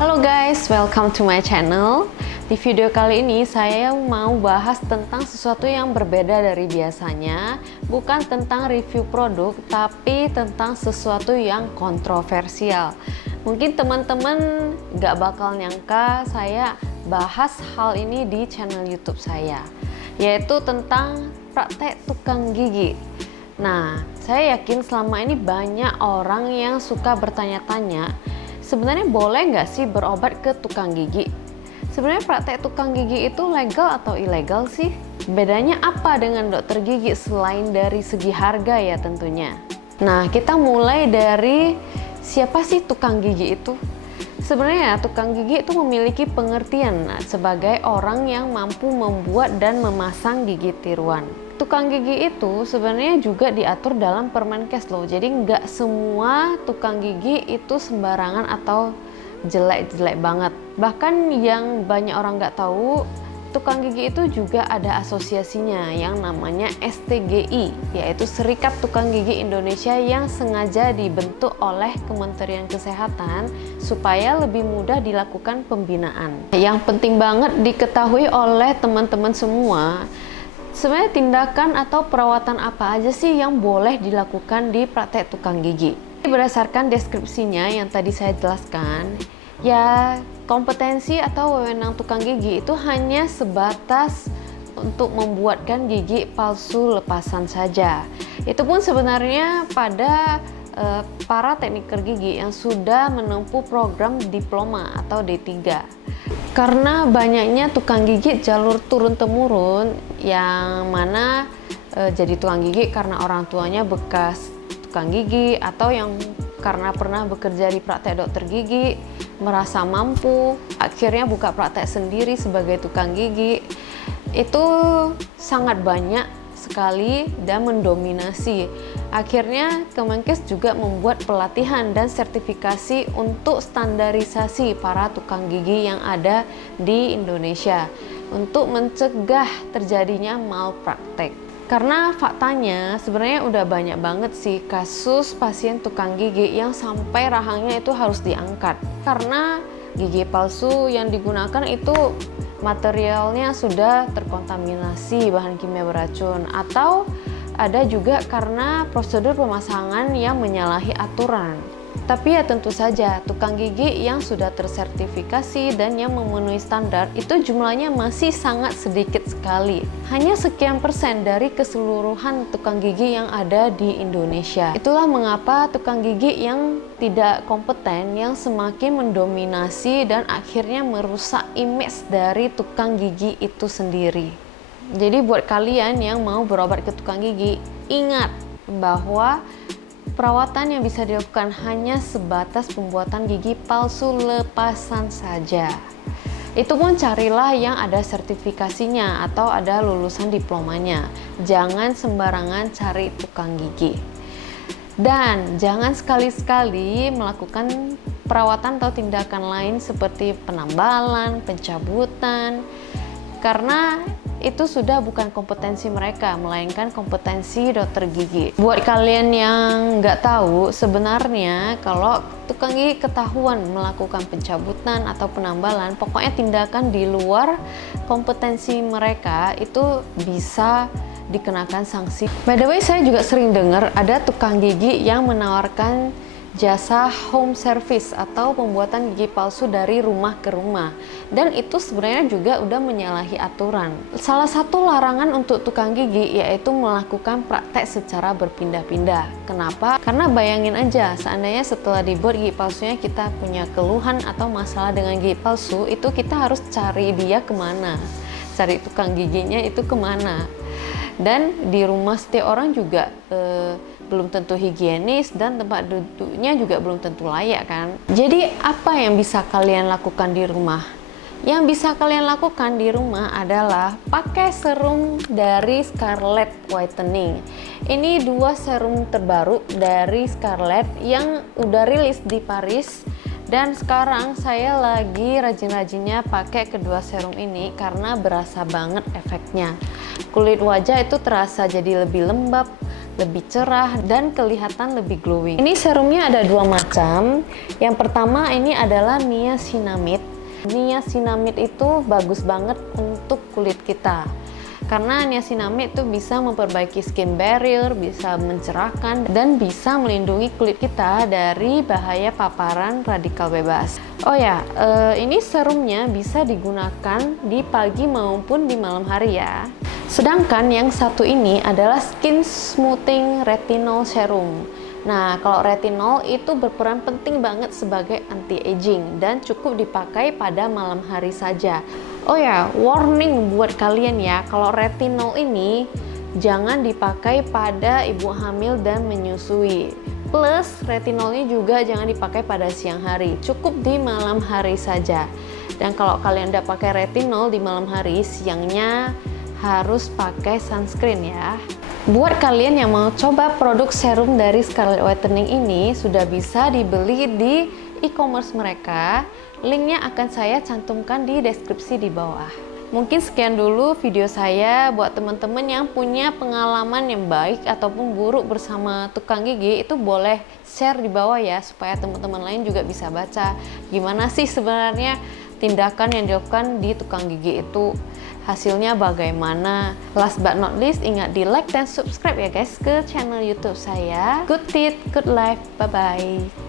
Halo guys, welcome to my channel. Di video kali ini saya mau bahas tentang sesuatu yang berbeda dari biasanya. Bukan tentang review produk, tapi tentang sesuatu yang kontroversial. Mungkin teman-teman gak bakal nyangka saya bahas hal ini di channel YouTube saya, yaitu tentang praktek tukang gigi. Nah, saya yakin selama ini banyak orang yang suka bertanya-tanya, sebenarnya boleh nggak sih berobat ke tukang gigi? Sebenarnya praktek tukang gigi itu legal atau ilegal sih? Bedanya apa dengan dokter gigi selain dari segi harga ya tentunya? Nah, kita mulai dari siapa sih tukang gigi itu? Sebenarnya tukang gigi itu memiliki pengertian sebagai orang yang mampu membuat dan memasang gigi tiruan. Tukang gigi itu sebenarnya juga diatur dalam Permenkes loh, jadi nggak semua tukang gigi itu sembarangan atau jelek-jelek banget. Bahkan yang banyak orang nggak tahu, tukang gigi itu juga ada asosiasinya yang namanya STGI, yaitu Serikat Tukang Gigi Indonesia, yang sengaja dibentuk oleh Kementerian Kesehatan supaya lebih mudah dilakukan pembinaan. Yang penting banget diketahui oleh teman-teman semua, sebenarnya tindakan atau perawatan apa aja sih yang boleh dilakukan di praktek tukang gigi. Berdasarkan deskripsinya yang tadi saya jelaskan, ya kompetensi atau wewenang tukang gigi itu hanya sebatas untuk membuatkan gigi palsu lepasan saja. Itu pun sebenarnya pada para tekniker gigi yang sudah menempuh program diploma atau D3. Karena banyaknya tukang gigi jalur turun-temurun yang mana jadi tukang gigi karena orang tuanya bekas tukang gigi, atau yang karena pernah bekerja di praktek dokter gigi, merasa mampu, akhirnya buka praktek sendiri sebagai tukang gigi. Itu sangat banyak sekali dan mendominasi. Akhirnya Kemenkes juga membuat pelatihan dan sertifikasi untuk standarisasi para tukang gigi yang ada di Indonesia untuk mencegah terjadinya malpraktek. Karena faktanya sebenarnya udah banyak banget sih kasus pasien tukang gigi yang sampai rahangnya itu harus diangkat karena gigi palsu yang digunakan itu materialnya sudah terkontaminasi bahan kimia beracun, atau ada juga karena prosedur pemasangan yang menyalahi aturan. Tapi ya tentu saja tukang gigi yang sudah tersertifikasi dan yang memenuhi standar itu jumlahnya masih sangat sedikit sekali. Hanya sekian persen dari keseluruhan tukang gigi yang ada di Indonesia. Itulah mengapa tukang gigi yang tidak kompeten yang semakin mendominasi dan akhirnya merusak image dari tukang gigi itu sendiri. Jadi buat kalian yang mau berobat ke tukang gigi, ingat bahwa perawatan yang bisa dilakukan hanya sebatas pembuatan gigi palsu lepasan saja. Itu pun carilah yang ada sertifikasinya atau ada lulusan diplomanya. Jangan sembarangan cari tukang gigi. Dan jangan sekali-sekali melakukan perawatan atau tindakan lain seperti penambalan, pencabutan, karena itu sudah bukan kompetensi mereka, melainkan kompetensi dokter gigi. Buat kalian yang nggak tahu, sebenarnya kalau tukang gigi ketahuan melakukan pencabutan atau penambalan, pokoknya tindakan di luar kompetensi mereka itu bisa dikenakan sanksi. By the way, saya juga sering dengar ada tukang gigi yang menawarkan jasa home service atau pembuatan gigi palsu dari rumah ke rumah, dan itu sebenarnya juga udah menyalahi aturan. Salah satu larangan untuk tukang gigi yaitu melakukan praktek secara berpindah-pindah. Kenapa? Karena bayangin aja, seandainya setelah dibuat gigi palsunya kita punya keluhan atau masalah dengan gigi palsu, itu kita harus cari dia kemana, cari tukang giginya itu kemana. Dan di rumah setiap orang juga belum tentu higienis dan tempat duduknya juga belum tentu layak kan. Jadi apa yang bisa kalian lakukan di rumah? Yang bisa kalian lakukan di rumah adalah pakai serum dari Scarlett Whitening. Ini dua serum terbaru dari Scarlett yang udah rilis di Paris. Dan sekarang saya lagi rajin-rajinnya pakai kedua serum ini karena berasa banget efeknya. Kulit wajah itu terasa jadi lebih lembab, lebih cerah, dan kelihatan lebih glowing. Ini serumnya ada dua macam. Yang pertama ini adalah niacinamide. Niacinamide itu bagus banget untuk kulit kita. Karena niacinamide itu bisa memperbaiki skin barrier, bisa mencerahkan, dan bisa melindungi kulit kita dari bahaya paparan radikal bebas. Oh ya, ini serumnya bisa digunakan di pagi maupun di malam hari ya. Sedangkan yang satu ini adalah Skin Smoothing Retinol Serum. Nah, kalau retinol itu berperan penting banget sebagai anti-aging dan cukup dipakai pada malam hari saja. Oh ya, warning buat kalian ya, kalau retinol ini jangan dipakai pada ibu hamil dan menyusui. Plus, retinolnya juga jangan dipakai pada siang hari, cukup di malam hari saja. Dan kalau kalian udah pakai retinol di malam hari, siangnya harus pakai sunscreen ya. Buat kalian yang mau coba produk serum dari Scarlett Whitening ini, sudah bisa dibeli di e-commerce mereka. Linknya akan saya cantumkan di deskripsi di bawah. Mungkin sekian dulu video saya. Buat teman-teman yang punya pengalaman yang baik ataupun buruk bersama tukang gigi, itu boleh share di bawah ya, supaya teman-teman lain juga bisa baca gimana sih sebenarnya tindakan yang dilakukan di tukang gigi itu, hasilnya bagaimana. Last but not least, ingat di like dan subscribe ya guys ke channel YouTube saya. Good teeth, good life, bye bye.